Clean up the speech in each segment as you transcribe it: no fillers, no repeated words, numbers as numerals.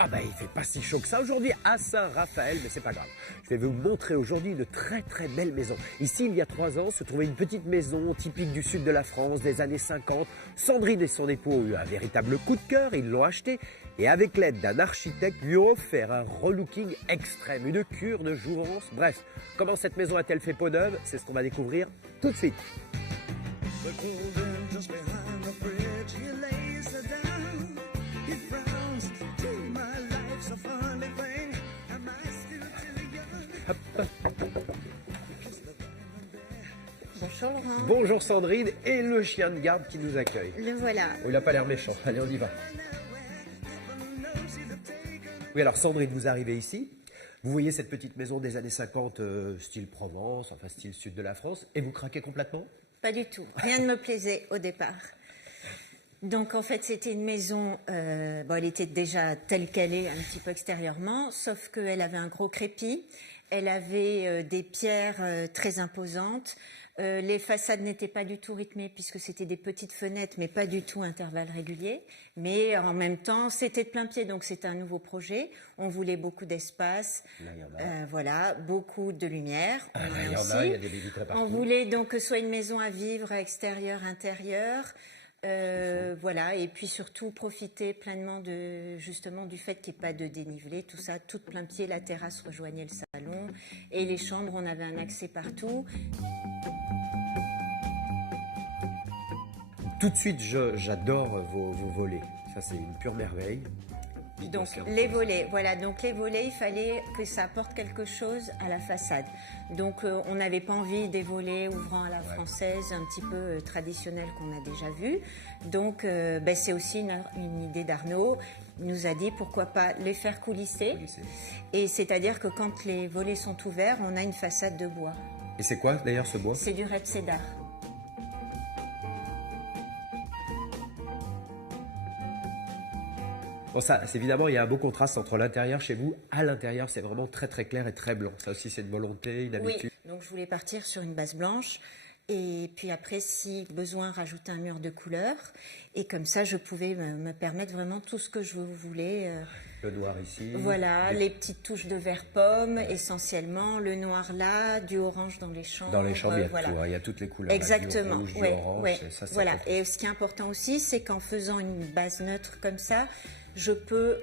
Ah bah il fait pas si chaud que ça aujourd'hui à Saint-Raphaël, mais c'est pas grave. Je vais vous montrer aujourd'hui une très très belle maison. Ici, il y a 3 ans, se trouvait une petite maison typique du sud de la France des années 50. Sandrine et son époux ont eu un véritable coup de cœur, ils l'ont acheté et avec l'aide d'un architecte lui ont offert un relooking extrême, une cure de jouvence. Bref, comment cette maison a-t-elle fait peau neuve? C'est ce qu'on va découvrir tout de suite. Bonjour Laurent. Bonjour Sandrine et le chien de garde qui nous accueille. Le voilà. Oh, il n'a pas l'air méchant. Allez, on y va. Oui, alors Sandrine, vous arrivez ici. Vous voyez cette petite maison des années 50, style Provence, enfin style sud de la France, et vous craquez complètement? Pas du tout. Rien ne me plaisait au départ. Donc en fait c'était une maison, elle était déjà telle qu'elle est un petit peu extérieurement, sauf qu'elle avait un gros crépi, elle avait des pierres très imposantes, les façades n'étaient pas du tout rythmées puisque c'était des petites fenêtres mais pas du tout intervalles réguliers, mais en même temps c'était de plein pied donc c'était un nouveau projet, on voulait beaucoup d'espace, voilà, beaucoup de lumière, Il y en a, il y a des vitres partout. on voulait donc que ce soit une maison à vivre extérieur, intérieur. Voilà, et puis surtout profiter pleinement justement du fait qu'il n'y ait pas de dénivelé, tout ça, tout de plein pied, la terrasse rejoignait le salon et les chambres, on avait un accès partout. Tout de suite, j'adore vos volets. Ça, c'est une pure merveille. Donc les volets, voilà, donc les volets, il fallait que ça apporte quelque chose à la façade. Donc on n'avait pas envie des volets ouvrant à la française, un petit peu traditionnels qu'on a déjà vu. Donc c'est aussi une idée d'Arnaud. Il nous a dit pourquoi pas les faire coulisser. Et c'est-à-dire que quand les volets sont ouverts, on a une façade de bois. Et c'est quoi d'ailleurs ce bois? C'est du red cedar. Bon, ça, évidemment, il y a un beau contraste entre l'intérieur chez vous. À l'intérieur, c'est vraiment très très clair et très blanc. Ça aussi, c'est une volonté, une habitude. Oui, donc je voulais partir sur une base blanche. Et puis après, si besoin, rajouter un mur de couleur. Et comme ça, je pouvais me permettre vraiment tout ce que je voulais. Le noir ici. Voilà, les petites touches de vert pomme, essentiellement. Le noir là, du orange dans les chambres. Dans les chambres, il y a voilà. tout. Il y a toutes les couleurs. Exactement. Du rouge, du orange. Ça, voilà. Et ce qui est important aussi, c'est qu'en faisant une base neutre comme ça, je peux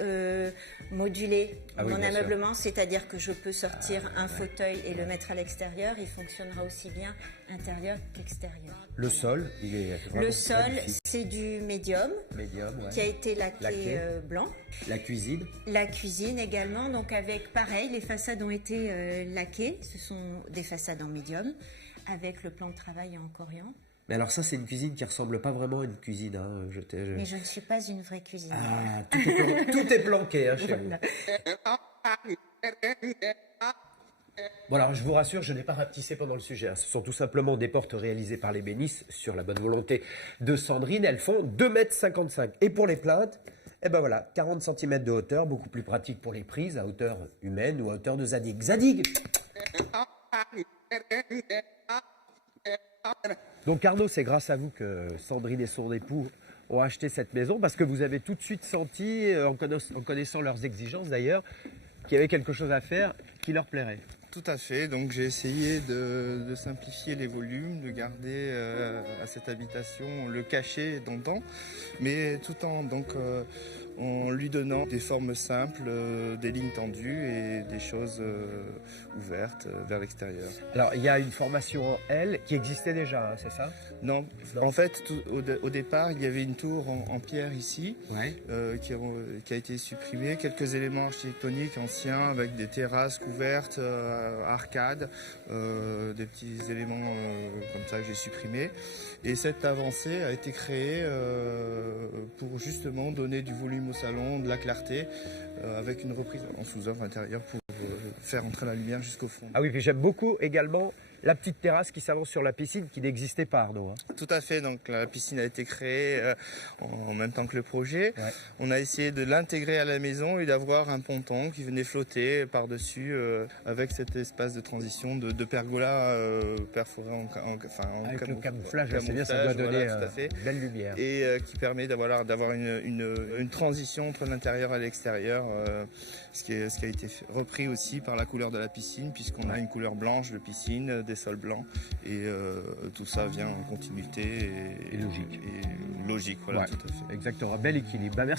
moduler mon ameublement, c'est-à-dire que je peux sortir un fauteuil et le mettre à l'extérieur. Il fonctionnera aussi bien intérieur qu'extérieur. Le sol, il est vraiment le sol, c'est du médium, qui a été laqué blanc. La cuisine. La cuisine également, donc avec pareil, les façades ont été laquées. Ce sont des façades en médium, avec le plan de travail en corian. Mais alors ça, c'est une cuisine qui ressemble pas vraiment à une cuisine. Hein. Mais je ne suis pas une vraie cuisinière. Ah, tout est planqué hein, chez vous. Bon alors, je vous rassure, je n'ai pas rapetissé pendant le sujet. Hein. Ce sont tout simplement des portes réalisées par les bénisses sur la bonne volonté de Sandrine. Elles font 2,55 m. Et pour les plaintes, eh ben voilà, 40 cm de hauteur, beaucoup plus pratique pour les prises à hauteur humaine ou à hauteur de Zadig. Zadig! Donc Arnaud, c'est grâce à vous que Sandrine et son époux ont acheté cette maison, parce que vous avez tout de suite senti, en connaissant leurs exigences d'ailleurs, qu'il y avait quelque chose à faire qui leur plairait. Tout à fait, donc j'ai essayé de simplifier les volumes, de garder à cette habitation le cachet d'antan, mais tout en lui donnant des formes simples, des lignes tendues et des choses ouvertes vers l'extérieur. Alors il y a une formation en L qui existait déjà, hein, c'est ça? Non, en fait au départ il y avait une tour en pierre ici, qui a été supprimée, quelques éléments architectoniques anciens avec des terrasses couvertes, arcades, des petits éléments comme ça que j'ai supprimés. Et cette avancée a été créée pour justement donner du volume au salon, de la clarté, avec une reprise en sous-œuvre intérieure pour faire entrer la lumière jusqu'au fond. Ah oui, puis j'aime beaucoup également la petite terrasse qui s'avance sur la piscine qui n'existait pas, Arnaud. Hein. Tout à fait, donc la piscine a été créée en même temps que le projet. Ouais. On a essayé de l'intégrer à la maison et d'avoir un ponton qui venait flotter par-dessus avec cet espace de transition de pergola perforé avec le camouflage, c'est bien, ça doit donner une belle lumière. Et qui permet d'avoir une transition entre l'intérieur et l'extérieur, ce qui a été repris aussi par la couleur de la piscine, puisqu'on a une couleur blanche de piscine, des sols blancs, et tout ça vient en continuité et logique. Et logique, voilà, tout à fait. Exactement, bel équilibre. Merci.